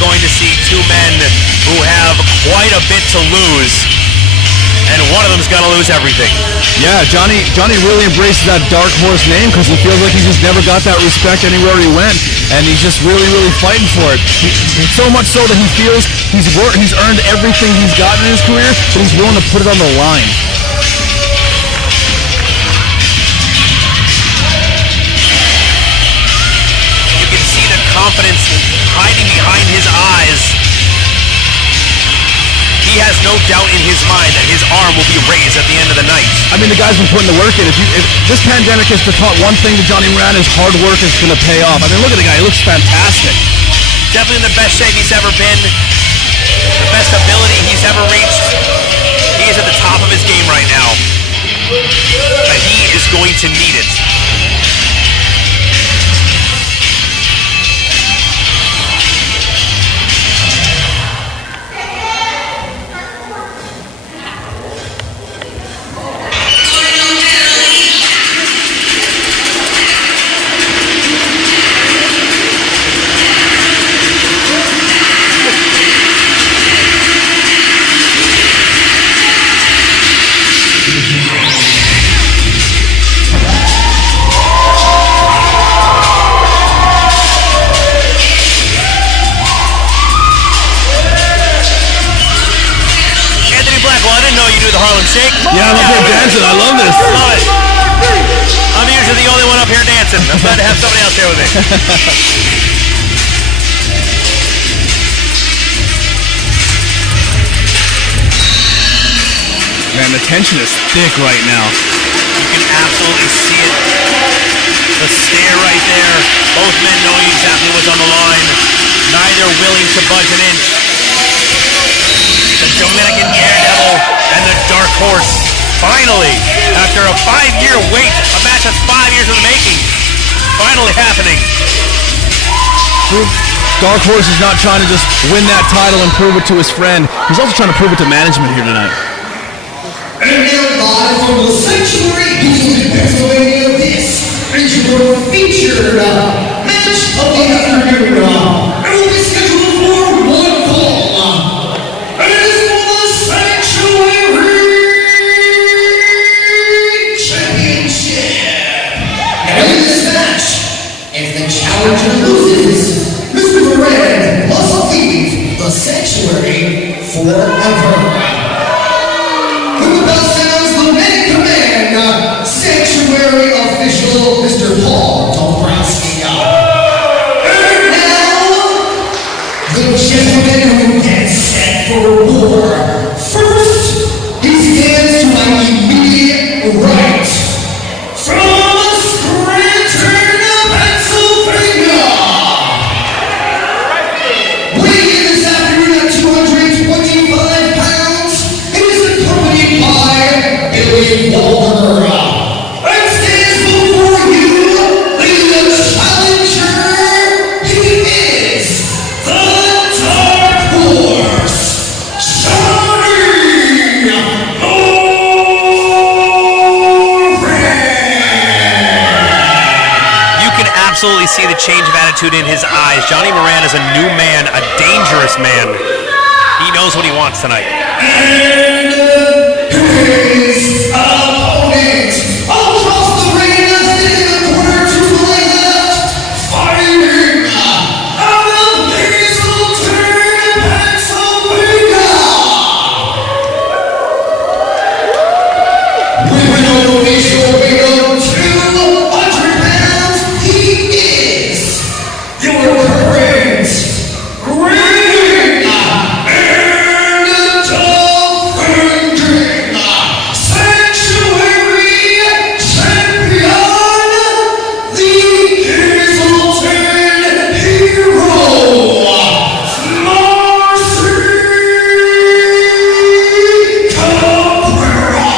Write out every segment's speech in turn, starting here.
going to see two men who have quite a bit to lose, and one of them's going to lose everything. Yeah, Johnny really embraces that dark horse name because he feels like he just never got that respect anywhere he went, and he's just really fighting for it. So much so that he feels he's earned everything he's gotten in his career, but he's willing to put it on the line. You can see the confidence hiding behind his eyes. He has no doubt in his mind that his arm will be raised at the end of the night. I mean, the guy's been putting the work in. If this pandemic has taught one thing to Johnny Moran, is hard work is going to pay off. I mean, look at the guy. He looks fantastic. Definitely in the best shape he's ever been. The best ability he's ever reached. He is at the top of his game right now. But he is going to need it. Shake. Yeah, I'm up here dancing. I love this. Love it. I'm usually the only one up here dancing. I'm glad to have somebody else here with me. Man, the tension is thick right now. You can absolutely see it. The stare right there. Both men knowing exactly what's on the line. Neither willing to budge an inch. The Dominican Daredevil and the Dark Horse. Finally, after a 5-year wait, a match that's 5 years in the making, finally happening. Dark Horse is not trying to just win that title and prove it to his friend. He's also trying to prove it to management here tonight. And now live from the Sanctuary in Pennsylvania, this is your featured match of the afternoon. It will be scheduled for one fall. And it is for the Sanctuary Championship. And in this match, if the challenger loses, Mr. Moran must leave the Sanctuary forever. Sanctuary official, Mr. Paul Dombrowski. And now, the gentleman who gets set for war. First, he stands to my immediate right. From Scranton, Pennsylvania. Weighing in this afternoon at 225 pounds, it is accompanied by Billy Walker. Absolutely see the change of attitude in his eyes. Johnny Moran is a new man, a dangerous man. He knows what he wants tonight. And his opponent across the ring, in the corner to my left, fighting out of Hazleton, Pennsylvania. With an official weight of 200 pounds, he is your current reigning and defending Sanctuary Champion, the Hazleton Hero, Marcy Cabrera.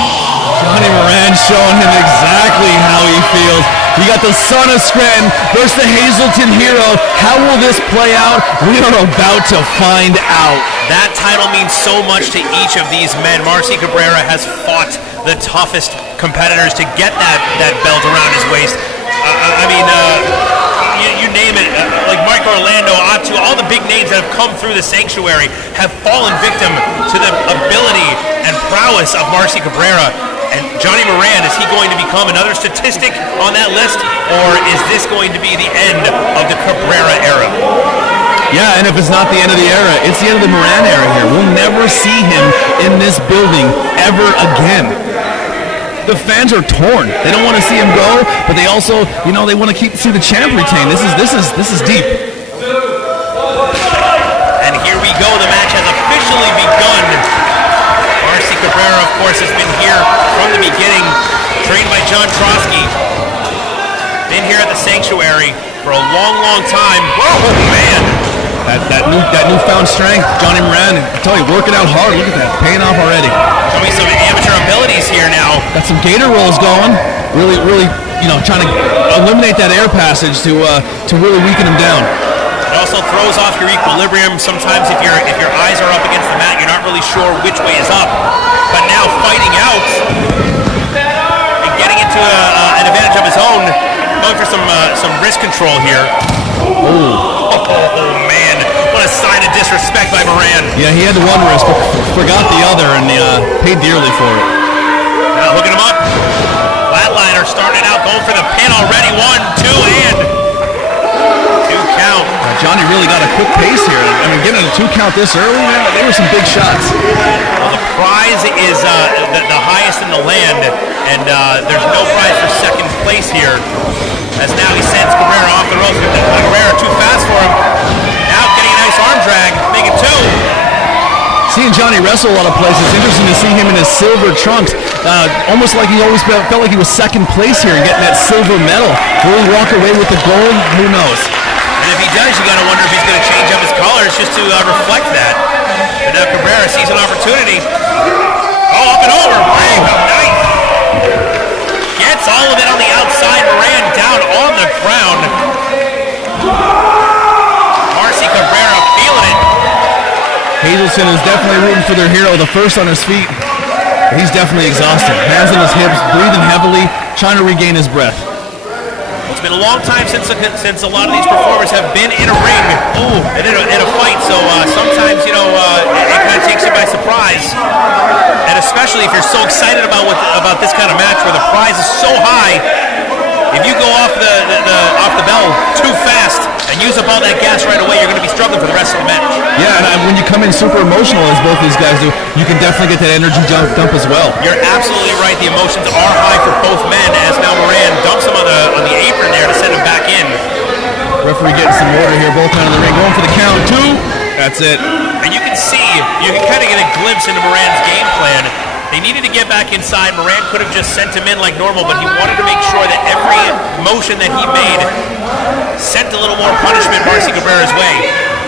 Johnny Moran showing him exactly how he feels. You got the son of Scranton versus the Hazleton Hero. How will this play out? We are about to find out. That title means so much to each of these men. Marcy Cabrera has fought the toughest competitors to get that belt around his waist. You name it, like Mike Orlando, Atu, all the big names that have come through the sanctuary have fallen victim to the ability and prowess of Marcy Cabrera. And Johnny Moran, is he going to become another statistic on that list, or is this going to be the end of the Cabrera era? Yeah, and if it's not the end of the era, it's the end of the Moran era here. We'll never see him in this building ever again. The fans are torn. They don't want to see him go, but they also, they want to see the champ retain. This is deep. And here we go. The match has officially begun. Marcy Cabrera, of course, has been here from the beginning, trained by John Trotsky. Been here at the sanctuary for a long, long time. Oh man! That newfound strength, Johnny Moran. I tell you, working out hard. Look at that, paying off already. Showing some amateur abilities here now. Got some gator rolls going. Really, trying to eliminate that air passage to really weaken him down. It also throws off your equilibrium. Sometimes if your eyes are up against the mat, you're not really sure which way is up. But now fighting out and getting into an advantage of his own, going for some wrist control here. Oh man, what a sign of disrespect by Moran. Yeah, he had the one wrist, but forgot the other, and paid dearly for it. Now hooking him up. Flatliner starting out, going for the pin already. 1, 2, and 2 count. Johnny really got a quick pace here. I mean, getting a 2 count this early, man, they were some big shots. Well, the prize is the highest in the land, and there's no prize for second place here. As now he sends Cabrera off the ropes. Cabrera too fast for him. Now getting a nice arm drag, make it 2. Seeing Johnny wrestle a lot of places, interesting to see him in his silver trunks. Almost like he always felt like he was second place here and getting that silver medal. Will he walk away with the gold? Who knows? And if he does, you got to wonder if he's going to change up his colors just to reflect that. And now Cabrera sees an opportunity. Oh, up and over. Bang, nice. Gets all of it on the outside. Moran down on the ground. Marcy Cabrera feeling it. Hazelton is definitely rooting for their hero, the first on his feet. He's definitely exhausted. Hands on his hips, breathing heavily, trying to regain his breath. It's been a long time since a lot of these performers have been in a ring, and in a fight. So sometimes it kind of takes you by surprise, and especially if you're so excited about this kind of match where the prize is so high. If you go off the bell too fast and use up all that gas right away, you're going to be struggling for the rest of the match. Yeah, and when you come in super emotional, as both these guys do, you can definitely get that energy dump as well. You're absolutely right. The emotions are high for both men, as now Moran dumps him on the apron there to send him back in. Referee getting some order here. Both men in the ring going for the count. 2. That's it. And you can kind of get a glimpse into Moran's game plan. They needed to get back inside. Moran could have just sent him in like normal, but he wanted to make sure that every motion that he made sent a little more punishment Marcy Cabrera's way.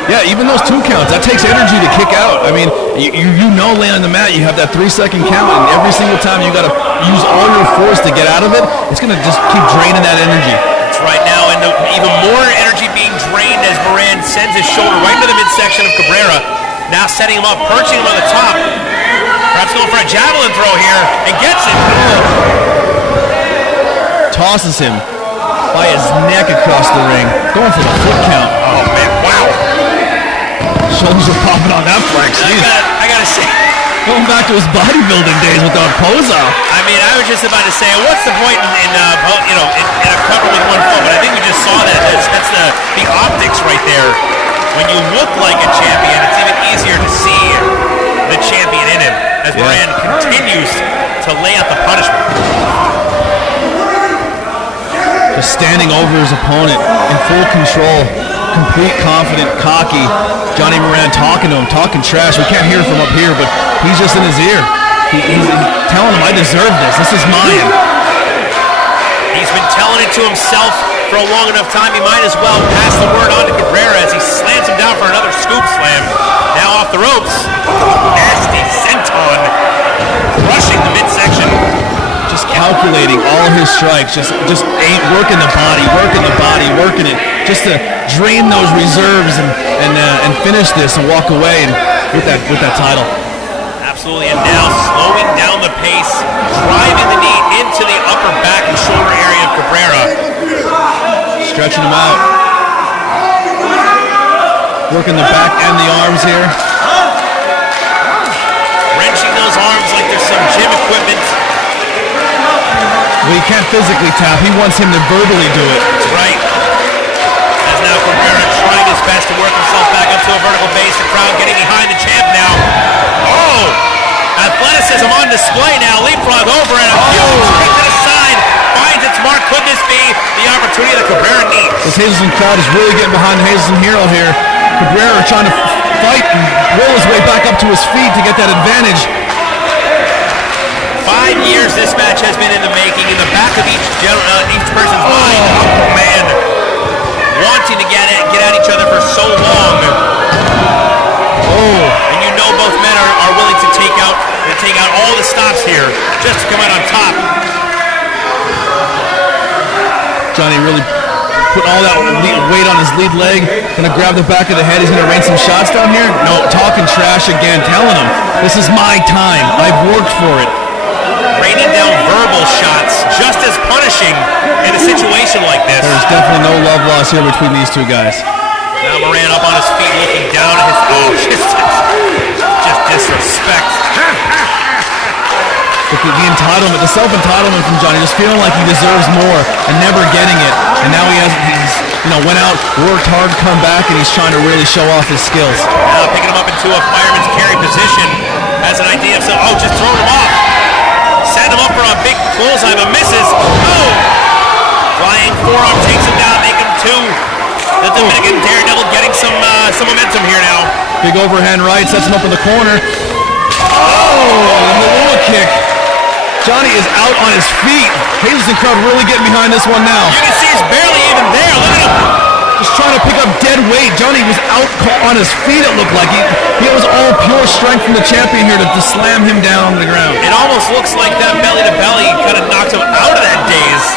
Yeah, even those 2 counts, that takes energy to kick out. I mean, you know laying on the mat, you have that 3-second count, and every single time you got to use all your force to get out of it, it's going to just keep draining that energy. That's right now, and even more energy being drained as Moran sends his shoulder right into the midsection of Cabrera. Now setting him up, perching him on the top. Perhaps going for a javelin throw here, and gets it. Tosses him by his neck across the ring. Going for the foot count. Oh, man, wow. Shoulders are popping on that flex. I gotta say. Going back to his bodybuilding days with that pose off. I mean, I was just about to say, what's the point in a cover with one foot? But I think we just saw that. That's the optics right there. When you look like a champion, it's even easier to see the champion in him as Moran continues to lay out the punishment. Just standing over his opponent in full control, complete, confident, cocky. Johnny Moran talking to him, talking trash. We can't hear it from up here, but he's just in his ear. He's telling him, I deserve this. This is mine. He's been telling it to himself for a long enough time. He might as well pass the word on to Cabrera as he slams him down for another scoop slam. Now off the ropes. Nasty senton. Crushing the midsection. Just calculating all his strikes. Just ain't working the body, working it. Just to drain those reserves and finish this and walk away with that title. Absolutely, and now slowing down the pace, driving the knee into the upper back and shoulder area of Cabrera. Stretching him out. working the back and the arms here. Wrenching those arms like there's some gym equipment. Well, he can't physically tap. He wants him to verbally do it. That's right. As now Cabrera trying his best to work himself back up to a vertical base. The crowd getting behind the champ now. Oh! Athleticism on display now. Leapfrog over and a huge kick to the side. Finds its mark. Could this be the opportunity that Cabrera needs? This Hazelton crowd is really getting behind the Hazelton hero here. Cabrera trying to fight and roll his way back up to his feet to get that advantage. 5 years this match has been in the making, in the back of each person's mind. Oh man, wanting to get at each other for so long. And you know both men are willing to take out all the stops here just to come out on top. Johnny really put all that weight on his lead leg. Gonna grab the back of the head. He's gonna rain some shots down here. No, talking trash again, telling him this is my time. I've worked for it. Raining down verbal shots, just as punishing in a situation like this. There's definitely no love lost here between these two guys. Now Moran up on his feet, looking down at his just disrespect. The entitlement, the self-entitlement from Johnny, just feeling like he deserves more and never getting it. And now he's went out, worked hard, come back, and he's trying to really show off his skills. Now picking him up into a fireman's carry position, has an idea of just throwing him off. Set him up for a big clothesline, but misses. Oh! Flying forearm takes him down, making 2. The Dominican Daredevil getting some momentum here now. Big overhand right, sets him up in the corner. Oh! And the lower kick. Johnny is out on his feet. Hazelton crowd really getting behind this one now. You can see he's barely even there. Look at him. Just trying to pick up dead weight. Johnny was out on his feet, it looked like. He was all pure strength from the champion here to slam him down on the ground. It almost looks like that belly-to-belly kind of knocked him out of that daze.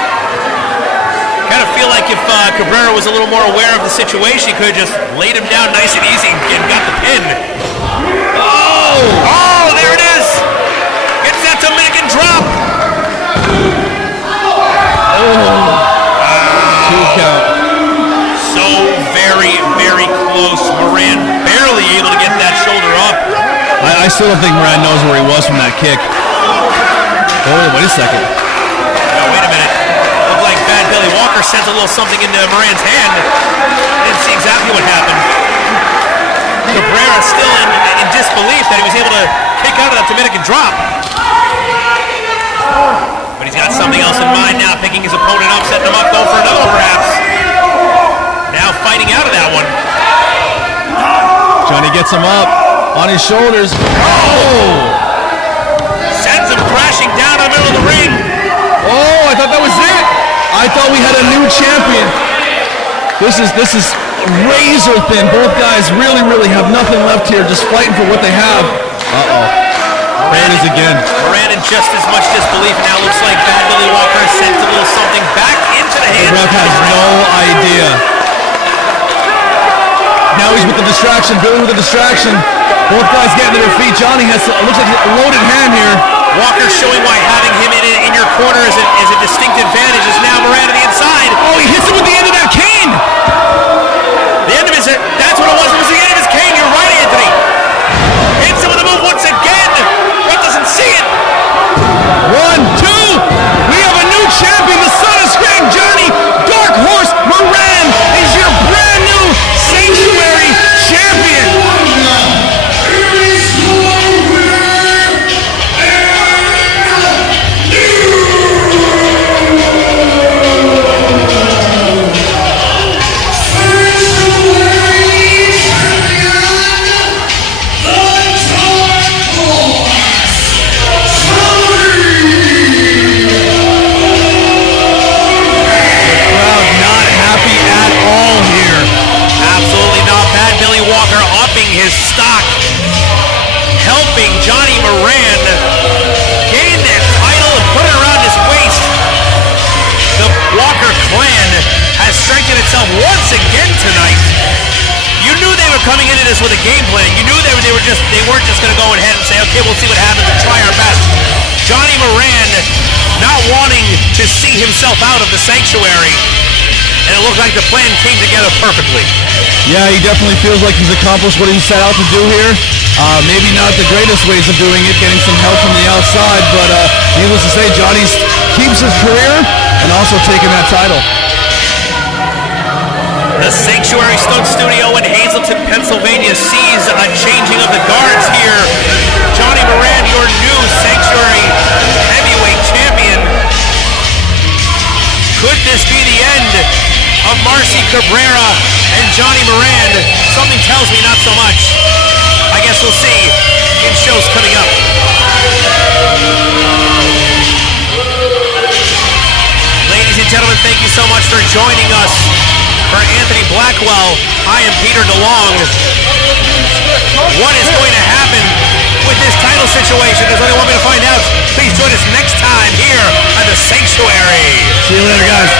Kind of feel like if Cabrera was a little more aware of the situation, he could have just laid him down nice and easy and got the pin. Oh! Oh, there it is! Gets that Dominican drop! Oh! 2 count. So very, very close. Moran barely able to get that shoulder up. I still don't think Moran knows where he was from that kick. Oh, wait a second. Now, wait a minute. Looked like Bad Billy Walker sent a little something into Moran's hand. Didn't see exactly what happened. Cabrera still in disbelief that he was able to kick out of that Dominican drop. But he's got something else in mind now, picking his opponent up, setting him up though for another one perhaps. Now fighting out of that one. Johnny gets him up on his shoulders. Oh! Sends him crashing down in the middle of the ring. Oh, I thought that was it. I thought we had a new champion. This is razor thin. Both guys really have nothing left here, just fighting for what they have. Moran is again. Moran in just as much disbelief now. Looks like Bad Billy Walker sent a little something back into the hands. The ref has no idea. Now he's with the distraction. Billy with the distraction. Both guys getting to their feet. Johnny has looks like a loaded hand here. Walker showing why having him in your corner is a distinct advantage. Is now Moran to the inside. Oh, he hits him with the end of that cane. The end of his, that's what it was. It was the end of his cane. You're right, Anthony. Hits him with the move once again. Ref doesn't see it. 1, 2. We have a new champion. The sun is screaming. Johnny Dark Horse Moran is your brand new Sanctuary champion. His stock, helping Johnny Moran gain that title and put it around his waist. The Walker clan has strengthened itself once again tonight. You knew they were coming into this with a game plan. You knew they weren't just going to go ahead and say, okay, we'll see what happens and try our best. Johnny Moran not wanting to see himself out of the Sanctuary. and it looked like the plan came together perfectly. Yeah, he definitely feels like he's accomplished what he set out to do here. Maybe not the greatest ways of doing it, getting some help from the outside, but needless to say, Johnny keeps his career and also taking that title. The Sanctuary Stunt Studio in Hazleton, Pennsylvania sees a changing of the guards here. Johnny Moran, your new Sanctuary heavyweight champion. Could this be the end of Marcy Cabrera and Johnny Moran? Something tells me not so much. I guess we'll see in shows coming up. Ladies and gentlemen, thank you so much for joining us. For Anthony Blackwell, I am Peter DeLong. What is going to happen with this title situation? There's only one way to find out. Please join us next time here at the Sanctuary. See you later, guys.